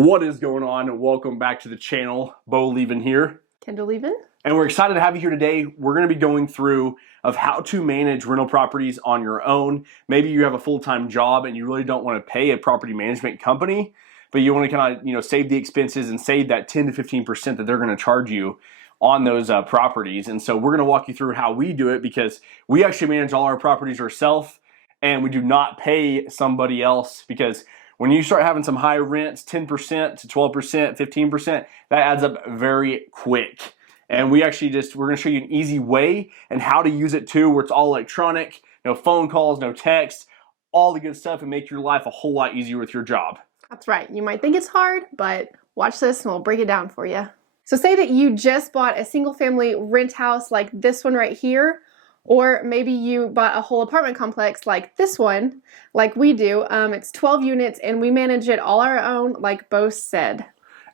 What is going on? Welcome back to the channel. Bo Leven here. Kendall Leven. And we're excited to have you here today. We're going to be going through of how to manage rental properties on your own. Maybe you have a full-time job and you really don't want to pay a property management company, but you want to kind of, save the expenses and save that 10 to 15% that they're going to charge you on those properties. And so we're going to walk you through how we do it, because we actually manage all our properties ourselves and we do not pay somebody else, because when you start having some high rents, 10% to 12%, 15%, that adds up very quick. And we're going to show you an easy way and how to use it too, where it's all electronic, no phone calls, no text, all the good stuff, and make your life a whole lot easier with your job. That's right. You might think it's hard, but watch this and we'll break it down for you. So say that you just bought a single family rent house like this one right here, or maybe you bought a whole apartment complex like this one, like we do. It's 12 units and we manage it all our own, like Bo said.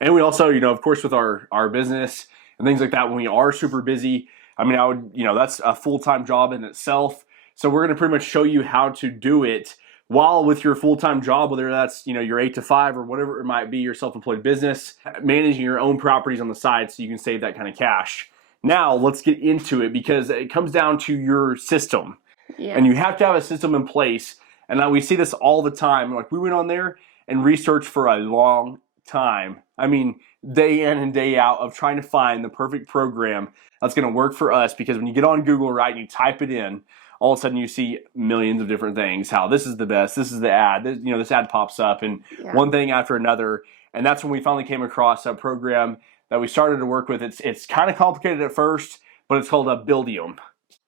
And we also, of course, with our business and things like that, when we are super busy, that's a full-time job in itself. So we're going to pretty much show you how to do it while with your full-time job, whether that's, your 8 to 5 or whatever it might be, your self-employed business, managing your own properties on the side so you can save that kind of cash. Now let's get into it, because it comes down to your system. Yeah. And you have to have a system in place. And now we see this all the time. Like, we went on there and researched for a long time. Day in and day out of trying to find the perfect program that's going to work for us. Because when you get on Google, right, and you type it in, all of a sudden you see millions of different things. How this is the best, this is the ad, this ad pops up, and one thing after another. And that's when we finally came across a program that we started to work with. It's kind of complicated at first, but it's called a Buildium.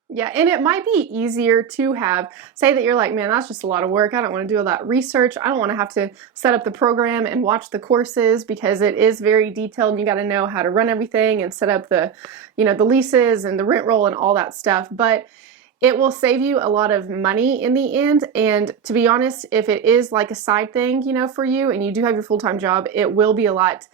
Yeah, and it might be easier to say that you're like, man, that's just a lot of work. I don't want to do all that research. I don't want to have to set up the program and watch the courses, because it is very detailed and you got to know how to run everything and set up the, the leases and the rent roll and all that stuff. But it will save you a lot of money in the end. And to be honest, if it is like a side thing, for you, and you do have your full-time job, it will be a lot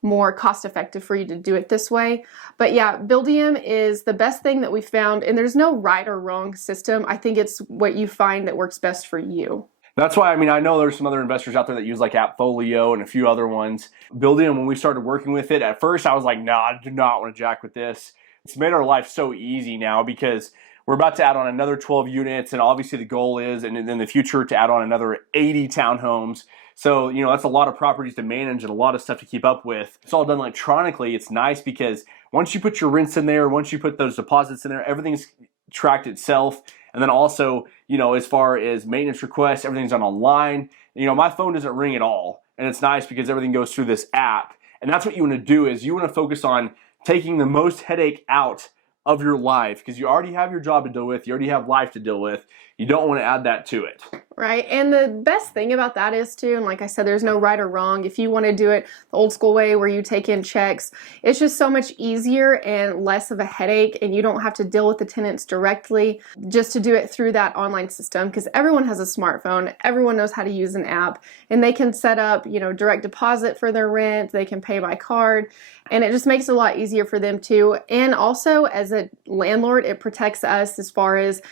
more cost effective for you to do it this way. But yeah, Buildium is the best thing that we found, and there's no right or wrong system. I think it's what you find that works best for you. That's why, I know there's some other investors out there that use like Appfolio and a few other ones. Buildium, when we started working with it, at first I was like, nah, I do not want to jack with this. It's made our life so easy now, because we're about to add on another 12 units, and obviously the goal is, and in the future, to add on another 80 townhomes. So, that's a lot of properties to manage and a lot of stuff to keep up with. It's all done electronically. It's nice because once you put your rents in there, once you put those deposits in there, everything's tracked itself. And then also, as far as maintenance requests, everything's done online. My phone doesn't ring at all. And it's nice because everything goes through this app. And that's what you want to do, is you want to focus on taking the most headache out of your life, because you already have your job to deal with. You already have life to deal with. You don't want to add that to it. Right. And the best thing about that is too, and like I said, there's no right or wrong. If you want to do it the old school way where you take in checks, it's just so much easier and less of a headache, and you don't have to deal with the tenants directly, just to do it through that online system, because everyone has a smartphone. Everyone knows how to use an app, and they can set up, direct deposit for their rent. They can pay by card, and it just makes it a lot easier for them too. And also, as a landlord, it protects us as far as,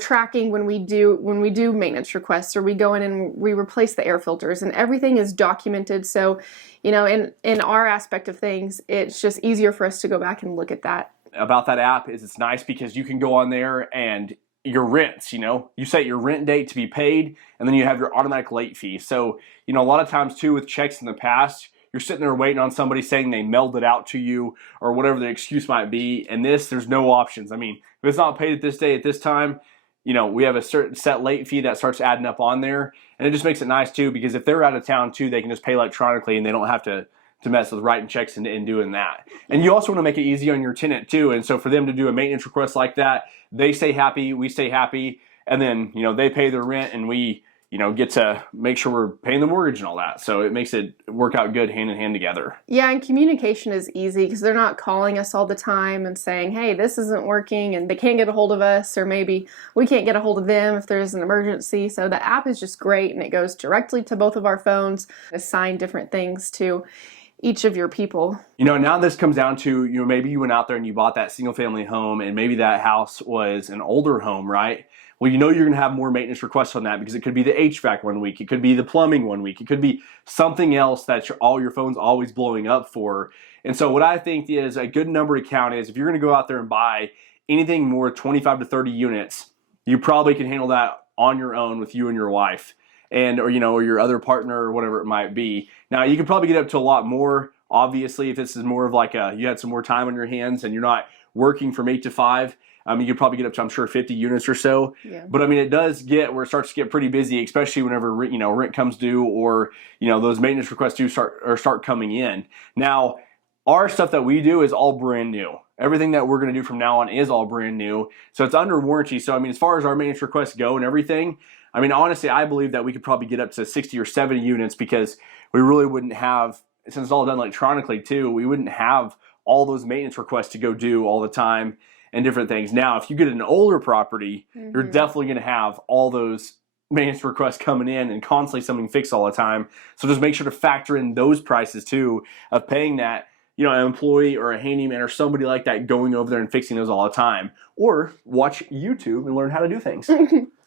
tracking when we do maintenance requests, or we go in and we replace the air filters, and everything is documented. So, in our aspect of things, it's just easier for us to go back and look at that. About that app is it's nice because you can go on there and your rents, you set your rent date to be paid, and then you have your automatic late fee. So, a lot of times too with checks in the past, you're sitting there waiting on somebody saying they mailed it out to you or whatever the excuse might be. And there's no options. If it's not paid at this day, at this time, we have a certain set late fee that starts adding up on there. And it just makes it nice too, because if they're out of town too, they can just pay electronically and they don't have to mess with writing checks and doing that. And you also want to make it easy on your tenant too. And so for them to do a maintenance request like that, they stay happy, we stay happy, and then, they pay their rent, and we, get to make sure we're paying the mortgage and all that. So it makes it work out good hand in hand together. Yeah, and communication is easy because they're not calling us all the time and saying, hey, this isn't working, and they can't get a hold of us, or maybe we can't get a hold of them if there's an emergency. So the app is just great, and it goes directly to both of our phones, assign different things to each of your people. Now this comes down to, maybe you went out there and you bought that single family home, and maybe that house was an older home, right? Well, you know you're going to have more maintenance requests on that because it could be the HVAC one week, it could be the plumbing one week, it could be something else that all your phone's always blowing up for. And so what I think is a good number to count is if you're going to go out there and buy anything more 25 to 30 units, you probably can handle that on your own with you and your wife, and or your other partner or whatever it might be. Now you can probably get up to a lot more. Obviously, if this is more of like you had some more time on your hands and you're not working from 8 to 5, you could probably get up to, I'm sure, 50 units or so. Yeah. But I mean, it does get where it starts to get pretty busy, especially whenever rent comes due, or those maintenance requests do start coming in. Now, our stuff that we do is all brand new. Everything that we're going to do from now on is all brand new. So it's under warranty. So I mean, as far as our maintenance requests go and everything, I mean, honestly, I believe that we could probably get up to 60 or 70 units because we really wouldn't have, since it's all done electronically too, we wouldn't have all those maintenance requests to go do all the time and different things. Now, if you get an older property, you're definitely going to have all those maintenance requests coming in and constantly something fixed all the time. So just make sure to factor in those prices too of paying that, an employee or a handyman or somebody like that going over there and fixing those all the time. Or watch YouTube and learn how to do things.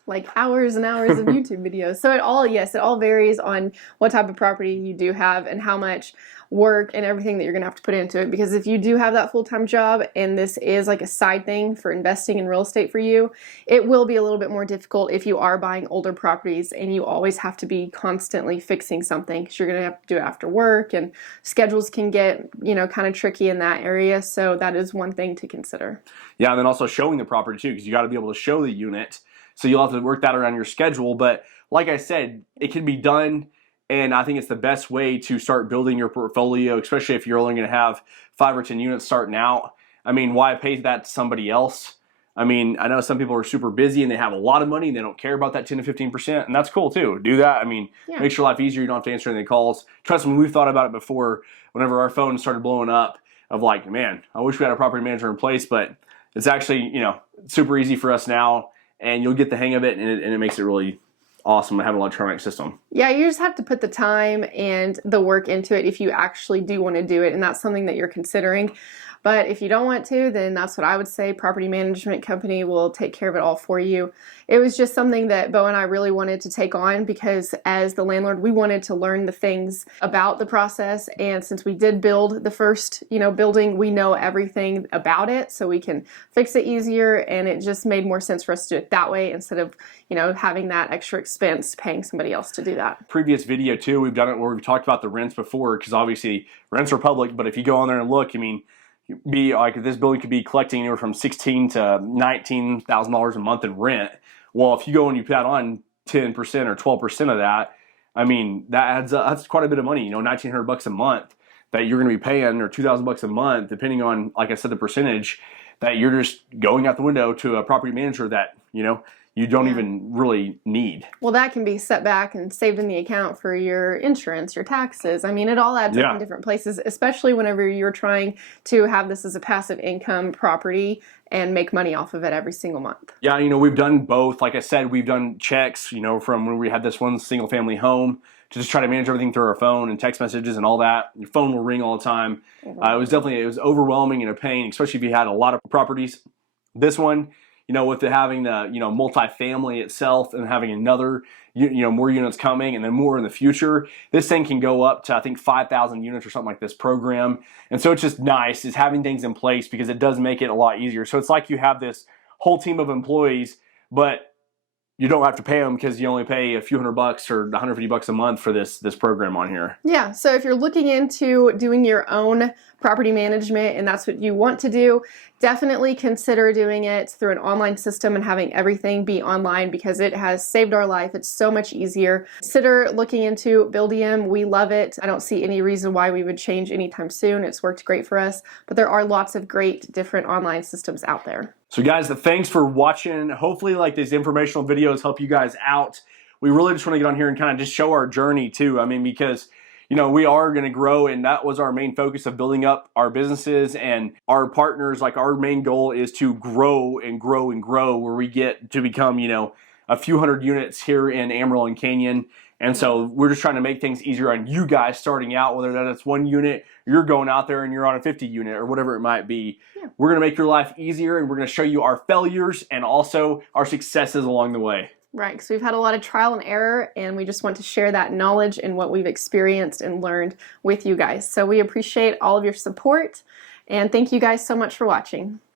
Like hours and hours of YouTube videos. So it all varies on what type of property you do have and how much work and everything that you're going to have to put into it. Because if you do have that full-time job and this is like a side thing for investing in real estate for you, it will be a little bit more difficult if you are buying older properties and you always have to be constantly fixing something because you're going to have to do it after work, and schedules can get, kind of tricky in that area. So that is one thing to consider. Yeah, and then also showing the property too, because you got to be able to show the unit. So you'll have to work that around your schedule. But like I said, it can be done, and I think it's the best way to start building your portfolio, especially if you're only going to have 5 or 10 units starting out. I mean, why pay that to somebody else? I mean, I know some people are super busy and they have a lot of money and they don't care about that 10 to 15%, and that's cool too. Do that. I mean, Makes your life easier. You don't have to answer any calls. Trust me, we've thought about it before whenever our phone started blowing up of like, man, I wish we had a property manager in place, but it's actually, super easy for us now. And you'll get the hang of it, and it makes it really awesome to have an electronic system. Yeah, you just have to put the time and the work into it if you actually do want to do it, and that's something that you're considering. But if you don't want to, then that's what I would say. Property management company will take care of it all for you. It was just something that Bo and I really wanted to take on because as the landlord, we wanted to learn the things about the process. And since we did build the first, building, we know everything about it, so we can fix it easier. And it just made more sense for us to do it that way instead of, having that extra expense paying somebody else to do that. Previous video too, we've done it where we've talked about the rents before, because obviously rents are public. But if you go on there and look, be like this building could be collecting anywhere from $16,000 to $19,000 a month in rent. Well, if you go and you put on 10% or 12% of that, that adds up. That's quite a bit of money. $1,900 a month that you're going to be paying, or $2,000 a month, depending on, like I said, the percentage that you're just going out the window to a property manager that you don't even really need. Well, that can be set back and saved in the account for your insurance, your taxes. It all adds up in different places, especially whenever you're trying to have this as a passive income property and make money off of it every single month. Yeah, we've done both. Like I said, we've done checks, from when we had this one single family home to just try to manage everything through our phone and text messages and all that. Your phone will ring all the time. It was overwhelming and a pain, especially if you had a lot of properties. This one, with it having the, multifamily itself and having another, more units coming and then more in the future, this thing can go up to, I think, 5,000 units or something like this program. And so it's just nice is having things in place because it does make it a lot easier. So it's like you have this whole team of employees, but you don't have to pay them because you only pay a few $100 or $150 a month for this program on here. Yeah, so if you're looking into doing your own property management and that's what you want to do, definitely consider doing it through an online system and having everything be online because it has saved our life. It's so much easier. Consider looking into Buildium. We love it. I don't see any reason why we would change anytime soon. It's worked great for us, but there are lots of great different online systems out there. So guys, thanks for watching. Hopefully these informational videos help you guys out. We really just want to get on here and kind of just show our journey too. Because we are going to grow, and that was our main focus of building up our businesses and our partners. Like our main goal is to grow and grow and grow where we get to become, a few hundred units here in Amarillo and Canyon. And so we're just trying to make things easier on you guys starting out, whether that's one unit, you're going out there and you're on a 50 unit or whatever it might be. Yeah. We're going to make your life easier, and we're going to show you our failures and also our successes along the way. Right, because we've had a lot of trial and error, and we just want to share that knowledge and what we've experienced and learned with you guys. So we appreciate all of your support, and thank you guys so much for watching.